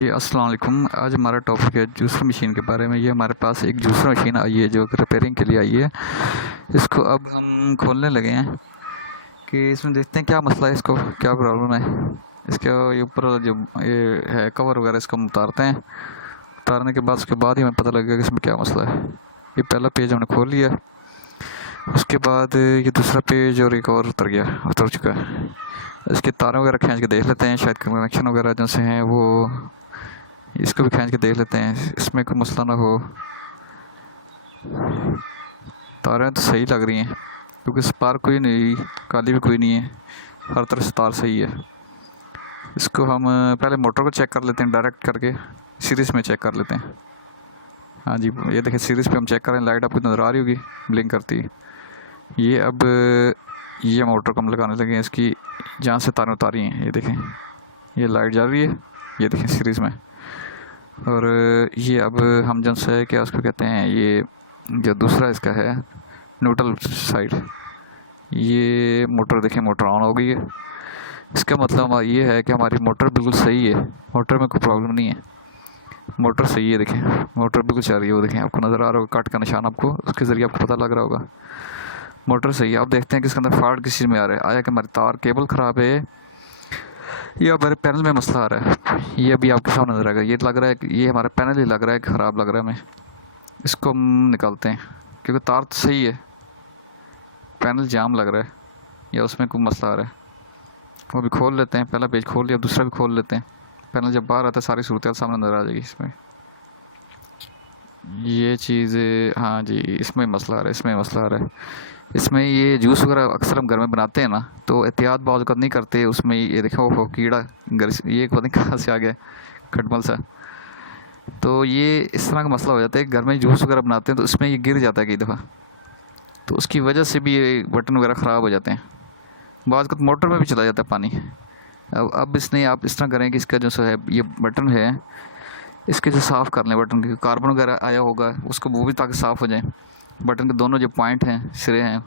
जी अस्सलाम वालेकुम। आज हमारा टॉपिक है जूसर मशीन के बारे में। ये हमारे पास एक जूसर मशीन आई है जो रिपेयरिंग के लिए आई है। इसको अब हम खोलने लगे हैं कि इसमें देखते हैं क्या मसला है, इसको क्या प्रॉब्लम है। इसके ये ऊपर जो ये है कवर वगैरह इसको हम उतारते हैं। उतारने के बाद उसके बाद ही हमें पता लगेगा कि इसमें क्या मसला है। ये पहला पेज हमने खोल लिया, उसके बाद ये दूसरा पेज और एक और उतर चुका है। इसके तारों वगैरह खींच के देख लेते हैं, शायद कनेक्शन वगैरह जैसे हैं वो, इसको भी खींच के देख लेते हैं इसमें कोई मसला ना हो। तारें तो सही लग रही हैं क्योंकि स्पार्क कोई नहीं, काली भी कोई नहीं है, हर तरह से तार सही है। इसको हम पहले मोटर को चेक कर लेते हैं, डायरेक्ट करके सीरीज़ में चेक कर लेते हैं। हाँ जी, ये देखिए सीरीज़ पे हम चेक करें, लाइट आपको नज़र आ रही होगी ब्लिंक करती। ये अब ये मोटर को हम लगाने लगे हैं इसकी, जहाँ से तारें उतारी हैं ये देखें, ये लाइट जा रही है, ये देखें सीरीज़ में। और ये अब हम जन से क्या उसको कहते हैं, ये जो दूसरा इसका है न्यूट्रल साइड, ये मोटर देखें मोटर ऑन हो गई है। इसका मतलब ये है कि हमारी मोटर बिल्कुल सही है, मोटर में कोई प्रॉब्लम नहीं है, मोटर सही है। देखें मोटर बिल्कुल चल रही है, वो देखें आपको नज़र आ रहा होगा कट का निशान, आपको उसके ज़रिए आपको पता लग रहा होगा मोटर सही है। आप देखते हैं कि इसके अंदर फॉल्ट किस चीज़ में आ रहा है, आया कि हमारी तार केबल ख़राब है या हमारे पैनल में मसला आ रहा है। ये अभी आपके सामने नजर आएगा, ये लग रहा है कि ये हमारा पैनल ही लग रहा है कि ख़राब लग रहा है हमें। इसको हम निकालते हैं क्योंकि तार तो सही है, पैनल जाम लग रहा है या उसमें कोई मसला आ रहा है। वो भी खोल लेते हैं, पहला पेज खोल लिया, दूसरा भी खोल लेते हैं। पैनल जब बाहर आता है सारी सूरत सामने नज़र आ जाएगी इसमें। ये चीज़, हाँ जी, इसमें मसला आ रहा है, इसमें मसला आ रहा है। इसमें ये जूस वगैरह अक्सर हम घर में बनाते हैं ना, तो एहतियात बाज़ अवत नहीं करते उसमें। ये देखो हो कीड़ा घर से, ये पता नहीं कहाँ से आ गया खटमल सा। तो ये इस तरह का मसला हो जाता है, घर में जूस वगैरह बनाते हैं तो इसमें ये गिर जाता है कई दफ़ा, तो उसकी वजह से भी ये बटन वगैरह ख़राब हो जाते हैं। बाज़ वक़्त मोटर में भी चला जाता है पानी। अब इसने आप इस तरह करें कि इसका जो है ये बटन है, इसके जो साफ़ कर लें बटन के, कार्बन वगैरह आया होगा उसको, वो भी ताकि साफ़ हो जाए। बटन के दोनों जो पॉइंट हैं, सिरे हैं,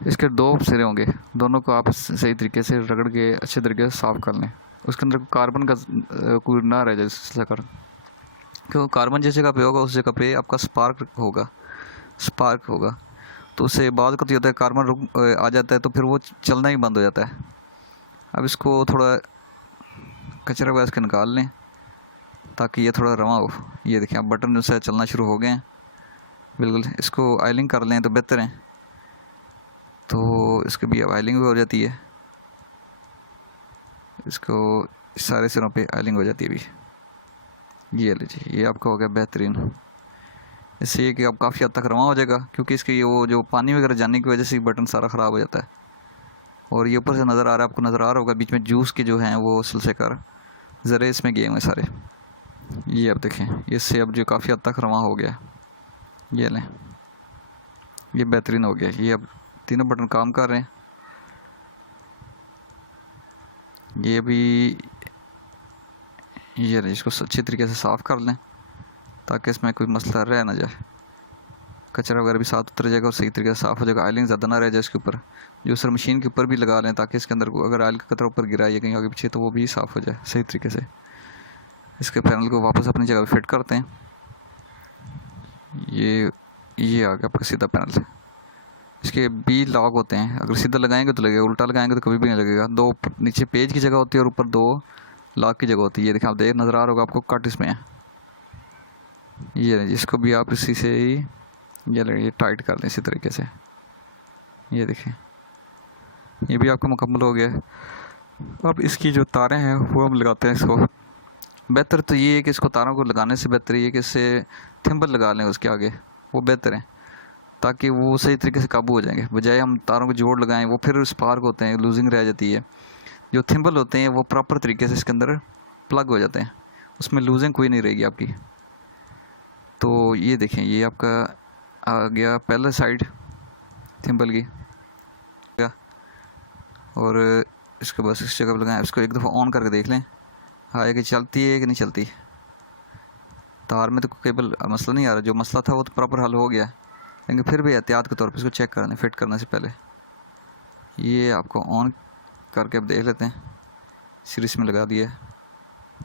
इसके दो सिरे होंगे, दोनों को आप सही तरीके से रगड़ के अच्छे तरीके से साफ़ कर लें। उसके अंदर कार्बन का कोई ना रह जाए जिससे कर, क्योंकि कार्बन जिस जगह पे होगा उस जगह पे आपका स्पार्क होगा। तो उससे बाद का तो होता है कार्बन रुक आ जाता है, तो फिर वो चलना ही बंद हो जाता है। अब इसको थोड़ा कचरा वगैरह इसके निकाल लें ताकि ये थोड़ा रवा हो। ये देखें अब बटन जो है चलना शुरू हो गए हैं बिल्कुल। इसको ऑयलिंग कर लें तो बेहतर है, तो इसकी भी ऑयलिंग भी हो जाती है, इसको सारे सिरों पे ऑयलिंग हो जाती है भी। ये लीजिए, ये आपका हो गया बेहतरीन। इससे ये कि अब काफ़ी हद तक रवा हो जाएगा, क्योंकि इसकी वो जो पानी वगैरह जाने की वजह से बटन सारा ख़राब हो जाता है। और ये ऊपर से नज़र आ रहा है, आपको नज़र आ रहा होगा बीच में जूस के जो हैं वो सिलसिलेकार ज़रे इसमें गए हुए सारे। ये अब देखें, इससे अब जो काफ़ी हद तक रवा हो गया, ये लें, ये बेहतरीन हो गया। ये अब तीनों बटन काम कर रहे हैं। ये भी, ये इसको अच्छी तरीके से साफ़ कर लें ताकि इसमें कोई मसला रह ना जाए, कचरा वगैरह भी साथ उतर जाएगा और सही तरीके से साफ़ हो जाएगा, ऑयलिंग ज़्यादा ना रह जाए इसके ऊपर। जूसर मशीन के ऊपर भी लगा लें ताकि इसके अंदर अगर ऑयल का कतरा ऊपर गिरा है कहीं आगे पीछे तो वो भी साफ़ हो जाए सही तरीके से। इसके पैनल को वापस अपनी जगह पर फिट करते हैं। ये आ गया आपका सीधा पैनल। इसके बी लॉक होते हैं, अगर सीधा लगाएंगे तो लगेगा, उल्टा लगाएंगे तो कभी भी नहीं लगेगा। दो नीचे पेज की जगह होती है और ऊपर दो लॉक की जगह होती है। ये देखें, आप देख नज़र आ रहा होगा आपको, कट इसमें है। ये इसको भी आप इसी से ही ये टाइट कर लें इसी तरीके से। ये देखें, ये भी आपका मुकम्मल हो गया। अब इसकी जो तारें हैं वो हम लगाते हैं इसको। बेहतर तो ये है कि इसको तारों को लगाने से बेहतर ये है कि इससे थिम्बल लगा लें उसके आगे, वो बेहतर है, ताकि वो सही तरीके से काबू हो जाएंगे। बजाय हम तारों को जोड़ लगाएं, वो फिर स्पार्क होते हैं, लूजिंग रह जाती है। जो थिम्बल होते हैं वो प्रॉपर तरीके से इसके अंदर प्लग हो जाते हैं, उसमें लूजिंग कोई नहीं रहेगी आपकी। तो ये देखें, ये आपका आ गया पहला साइड थिम्बल की, और इसके बस इस जगह पर लगाएं। इसको एक दफ़ा ऑन करके देख लें हाँ कि चलती है कि नहीं चलती। तार में तो केबल मसला नहीं आ रहा, जो मसला था वो तो प्रॉपर हल हो गया, लेकिन फिर भी एहतियात के तौर पे इसको चेक करना, फिट करने से पहले। ये आपको ऑन करके अब देख लेते हैं, सीरीज में लगा दिया है।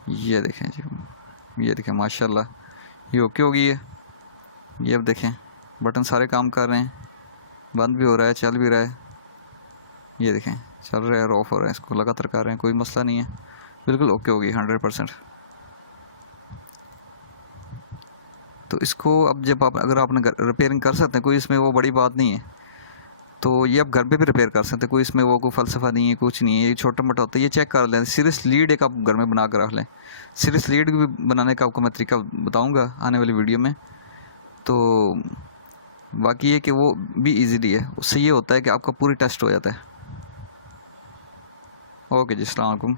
ये देखें जी, ये देखें माशाल्लाह ये ओके हो गई है। ये अब देखें बटन सारे काम कर रहे हैं, बंद भी हो रहा है, चल भी रहा है। ये देखें चल रहा है और ऑफ हो रहा है, इसको लगातार कर रहे हैं, कोई मसला नहीं है, बिल्कुल ओके होगी 100%। तो इसको अब जब आप अगर आपने रिपेयरिंग कर सकते हैं, कोई इसमें वो बड़ी बात नहीं है, तो ये आप घर पे भी रिपेयर कर सकते हैं, कोई इसमें वो कोई फ़लसफ़ा नहीं है, कुछ नहीं है, ये छोटा मोटा होता है। ये चेक कर लें, सीरियस लीड एक आप घर में बना कर रख लें। सीरियस लीड भी बनाने का आपको मैं तरीका बताऊँगा आने वाली वीडियो में। तो बाकी ये कि वो भी इजीली है, उससे ये होता है कि आपका पूरी टेस्ट हो जाता है। ओके जी, अस्सलाम वालेकुम।